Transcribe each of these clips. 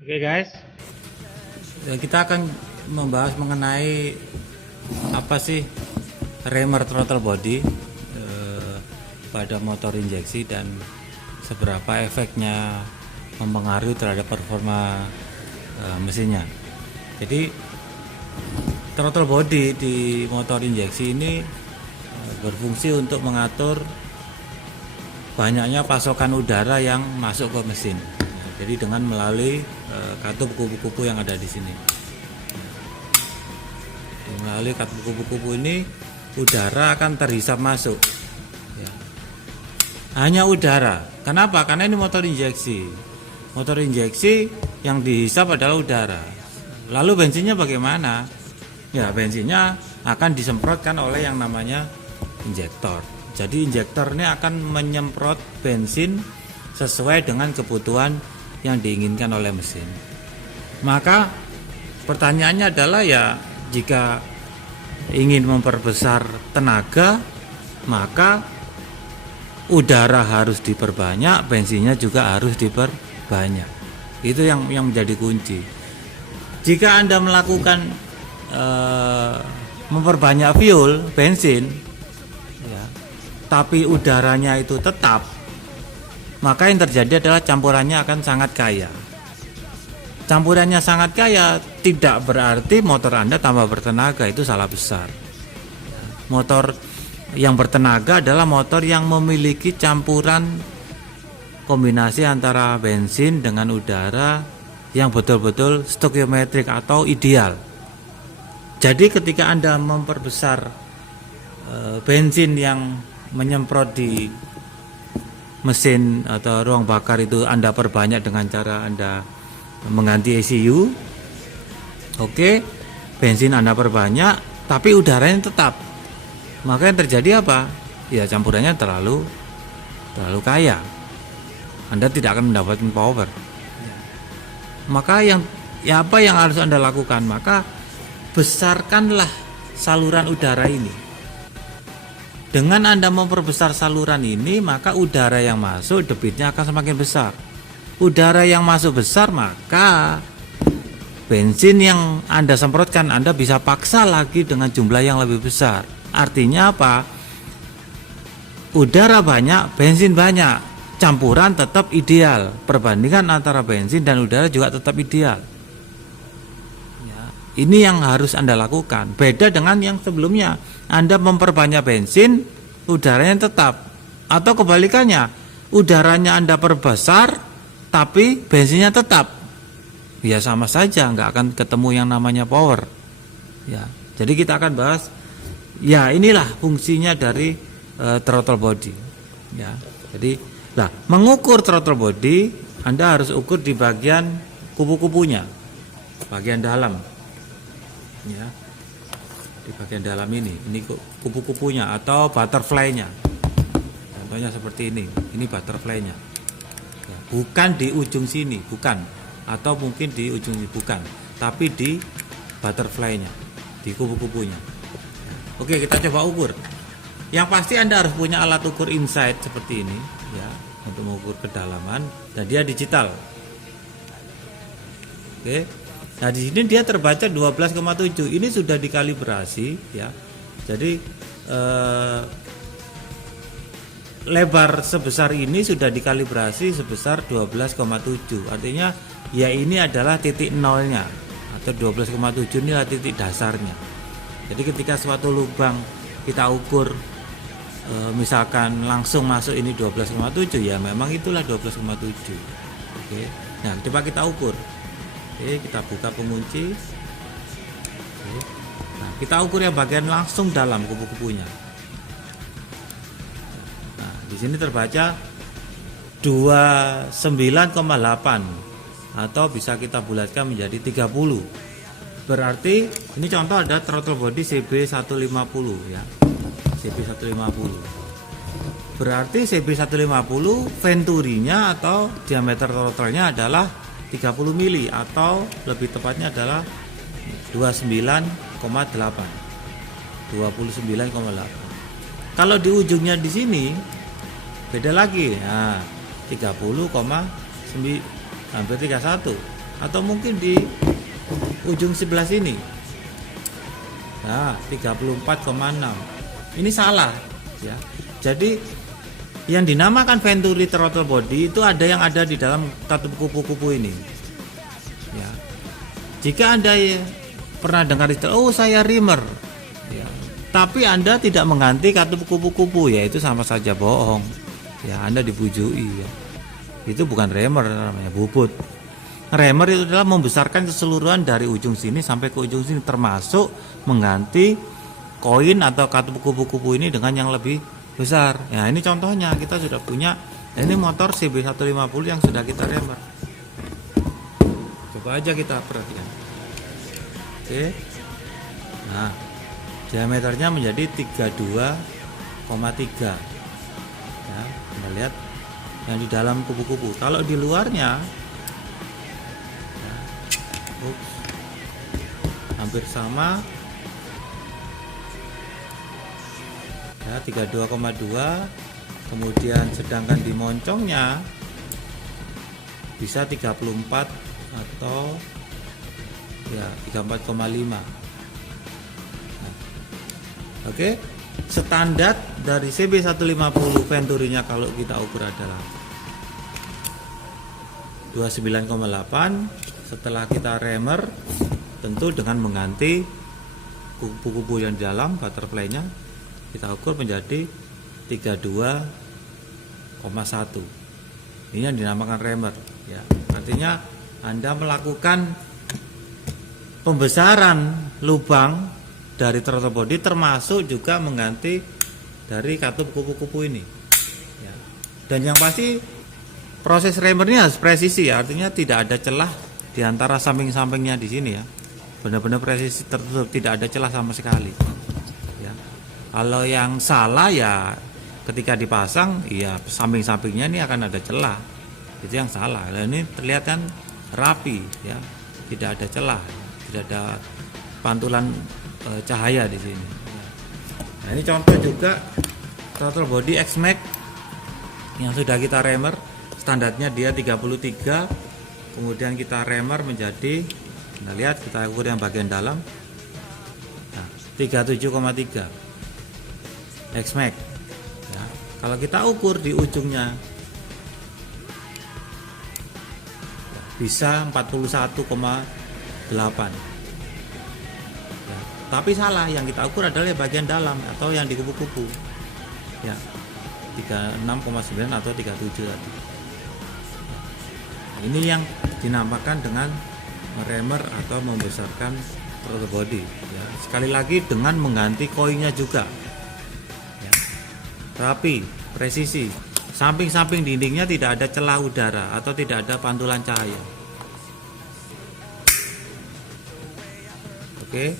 Oke guys, kita akan membahas mengenai apa sih remer throttle body pada motor injeksi dan seberapa efeknya mempengaruhi terhadap performa mesinnya. Jadi throttle body di motor injeksi ini berfungsi untuk mengatur banyaknya pasokan udara yang masuk ke mesin. Jadi dengan melalui katup kupu-kupu yang ada di sini. Melalui katup kupu-kupu ini udara akan terhisap masuk. Ya. Hanya udara. Kenapa? Karena ini motor injeksi. Motor injeksi yang dihisap adalah udara. Lalu bensinnya bagaimana? Ya, bensinnya akan disemprotkan oleh yang namanya injektor. Jadi injektor ini akan menyemprot bensin sesuai dengan kebutuhan yang diinginkan oleh mesin. Maka pertanyaannya adalah ya, jika ingin memperbesar tenaga, maka udara harus diperbanyak, bensinnya juga harus diperbanyak. Itu yang menjadi kunci. Jika Anda melakukan memperbanyak fuel, bensin, ya, tapi udaranya itu tetap, maka yang terjadi adalah campurannya akan sangat kaya. Campurannya sangat kaya tidak berarti motor Anda tambah bertenaga, itu salah besar. Motor yang bertenaga adalah motor yang memiliki campuran kombinasi antara bensin dengan udara yang betul-betul stoichiometrik atau ideal. Jadi ketika Anda memperbesar bensin yang menyemprot di mesin atau ruang bakar itu Anda perbanyak dengan cara Anda mengganti ECU. Oke, bensin Anda perbanyak tapi udaranya tetap. Maka yang terjadi apa? Ya, campurannya terlalu kaya. Anda tidak akan mendapatkan power. Maka apa yang harus Anda lakukan? Maka besarkanlah saluran udara ini. Dengan Anda memperbesar saluran ini, maka udara yang masuk debitnya akan semakin besar. Udara yang masuk besar, maka bensin yang Anda semprotkan Anda bisa paksa lagi dengan jumlah yang lebih besar. Artinya apa? Udara banyak, bensin banyak, campuran tetap ideal. Perbandingan antara bensin dan udara juga tetap ideal. Ya, ini yang harus Anda lakukan. Beda dengan yang sebelumnya. Anda memperbanyak bensin, udaranya tetap. Atau kebalikannya, udaranya Anda perbesar, tapi bensinnya tetap. Ya sama saja, nggak akan ketemu yang namanya power. Ya, jadi kita akan bahas. Ya inilah fungsinya dari throttle body. Ya, jadi, mengukur throttle body, Anda harus ukur di bagian kupu-kupunya, bagian dalam. Ya. Di bagian dalam ini kupu-kupunya atau butterfly-nya. Contohnya seperti ini butterfly-nya. Ya, bukan di ujung sini, bukan. Atau mungkin di ujung ini, bukan. Tapi di butterfly-nya, di kupu-kupunya. Oke, kita coba ukur. Yang pasti Anda harus punya alat ukur inside seperti ini, ya, untuk mengukur kedalaman, dan dia digital. Oke. Nah di sini dia terbaca 12,7. Ini sudah dikalibrasi, ya. Jadi lebar sebesar ini sudah dikalibrasi sebesar 12,7. Artinya ya ini adalah titik nolnya, atau 12,7 inilah titik dasarnya. Jadi ketika suatu lubang kita ukur, misalkan langsung masuk ini 12,7, ya memang itulah 12,7. Oke. Nah coba kita ukur. Oke, kita buka pengunci. Oke. Nah, kita ukur yang bagian langsung dalam kupu-kupunya. Nah, di sini terbaca 29,8 atau bisa kita bulatkan menjadi 30. Berarti ini contoh ada throttle body CB150, ya. CB150. Berarti CB150 venturinya atau diameter throttle-nya adalah 30 mili atau lebih tepatnya adalah 29,8. Kalau di ujungnya di sini beda lagi. Nah, 30,9 hampir 31. atau mungkin di ujung sebelah sini. Nah, 34,6. Ini salah ya. Jadi yang dinamakan Venturi throttle body itu ada yang ada di dalam katup kupu-kupu ini. Ya. Jika Anda pernah dengar istilah, oh saya reamer, ya. Tapi Anda tidak mengganti katup kupu-kupu, ya itu sama saja bohong. Ya, Anda dibujui ya. Itu bukan reamer namanya, bubut. Reamer itu adalah membesarkan keseluruhan dari ujung sini sampai ke ujung sini, termasuk mengganti koin atau katup kupu-kupu ini dengan yang lebih besar. Ya, ini contohnya kita sudah punya. Ini motor CB150 yang sudah kita reamer. Coba aja kita perhatikan. Oke. Nah, diameternya menjadi 32,3. Ya, Anda lihat yang di dalam kupu-kupu. Kalau di luarnya ya, hampir sama ya, 32,2. Kemudian sedangkan di moncongnya bisa 34 atau ya 34,5. Nah, oke, standar dari CB150 Venturinya kalau kita ukur adalah 29,8. Setelah kita reamer, tentu dengan mengganti kupu-kupu yang di dalam butterfly-nya, kita ukur menjadi 32,1. Ini yang dinamakan reamer ya. Artinya Anda melakukan pembesaran lubang dari throttle body, termasuk juga mengganti dari katup kupu-kupu ini ya. Dan yang pasti proses reamernya harus presisi ya. Artinya tidak ada celah di antara samping-sampingnya di sini ya. Benar-benar presisi tertutup, tidak ada celah sama sekali ya. Kalau yang salah ya ketika dipasang ya samping-sampingnya ini akan ada celah. Itu yang salah. Nah, ini terlihat kan rapi ya, tidak ada celah, tidak ada pantulan cahaya di sini. Nah, ini contoh juga throttle body X-Max yang sudah kita reamer. Standarnya dia 33, kemudian kita reamer menjadi, kita lihat, kita ukur yang bagian dalam, nah, 37,3 X-Max ya. Kalau kita ukur di ujungnya bisa 41,8 ya. Tapi salah, yang kita ukur adalah bagian dalam atau yang di kupu-kupu ya, 36,9 atau 37 tadi. Nah, ini yang dinamakan dengan reamer atau membesarkan throttle body ya. Sekali lagi dengan mengganti koinnya juga ya. Rapi, presisi. Samping-samping dindingnya tidak ada celah udara atau tidak ada pantulan cahaya. Oke.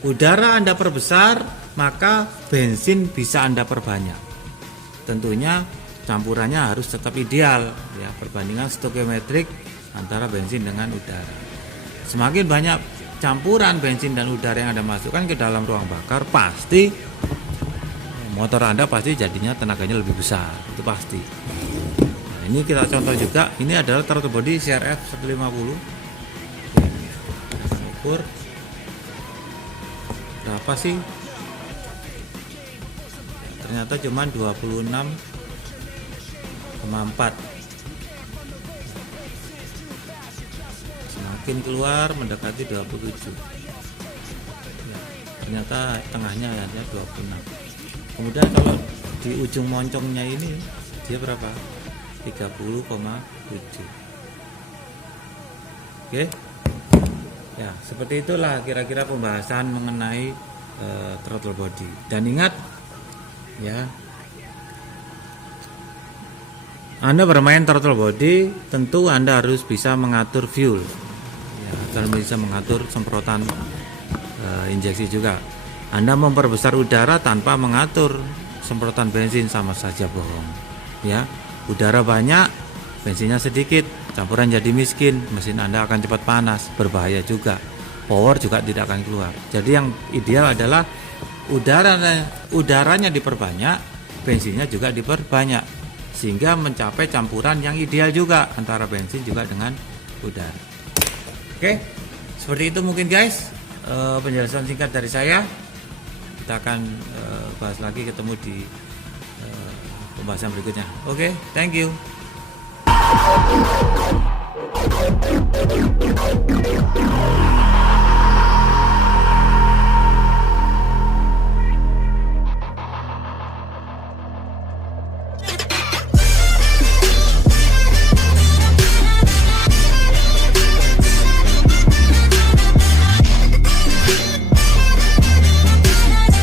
Udara Anda perbesar, maka bensin bisa Anda perbanyak. Tentunya campurannya harus tetap ideal ya, perbandingan stoichiometrik antara bensin dengan udara. Semakin banyak campuran bensin dan udara yang Anda masukkan ke dalam ruang bakar, pasti motor Anda pasti jadinya tenaganya lebih besar, itu pasti. Nah, ini kita contoh juga, ini adalah throttle body CRF 150. Kita ukur berapa sih? Ternyata cuma 26,4. Semakin keluar mendekati 27 ya, ternyata tengahnya hanya 26. Kemudian kalau di ujung moncongnya ini dia berapa? 30,7. Oke. Ya, seperti itulah kira-kira pembahasan mengenai throttle body. Dan ingat ya, Anda bermain throttle body, tentu Anda harus bisa mengatur fuel ya, dan bisa mengatur semprotan injeksi juga. Anda memperbesar udara tanpa mengatur semprotan bensin sama saja bohong ya. Udara banyak, bensinnya sedikit, campuran jadi miskin, mesin Anda akan cepat panas, berbahaya juga, power juga tidak akan keluar. Jadi yang ideal adalah udaranya diperbanyak, bensinnya juga diperbanyak, sehingga mencapai campuran yang ideal juga antara bensin juga dengan udara. Oke, seperti itu mungkin guys penjelasan singkat dari saya. Kita akan bahas lagi, ketemu di pembahasan berikutnya. Oke, thank you.